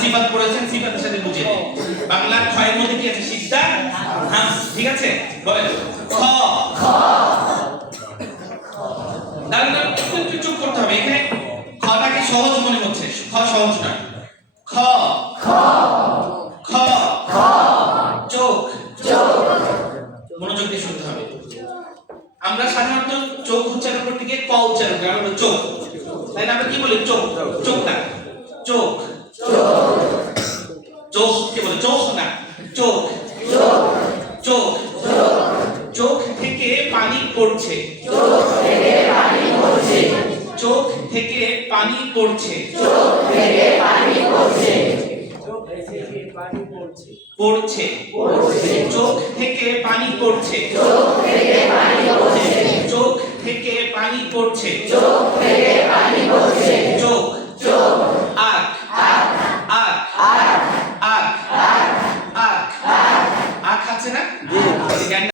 সিফাত পড়েছেন, সিফাতের সাথে বুঝে নেন। বাংলা ক্ষয়ের মধ্যে কি আছে? সিদ্ধা হামস, ঠিক আছে? বলেন খ। দাঁড়ান, একটু চুপ করতে হবে। এখানে খটাকে সহজ মনে হচ্ছে, খ সহজ না। খ খ খ চোখ, মনোযোগ দিয়ে শুনতে হবে। আমরা সাধারণত চোখ উচ্চারণ করতে গিয়ে ক উচ্চারণ করি, আমরা চোখ, তাই না? আমরা কি বলি? চোখ, চোখ না, চোখ, চোখ কে বলে? চোখ না, চোখ, চোখ, চোখ থেকে পানি পড়ছে, চোখ থেকে পানি পড়ছে, চোখ থেকে পানি পড়ছে, চোখ থেকে পানি পড়ছে, পড়ছে, চোখ থেকে পানি পড়ছে, চোখ থেকে পানি পড়ছে, চোখ থেকে পানি পড়ছে, চোখ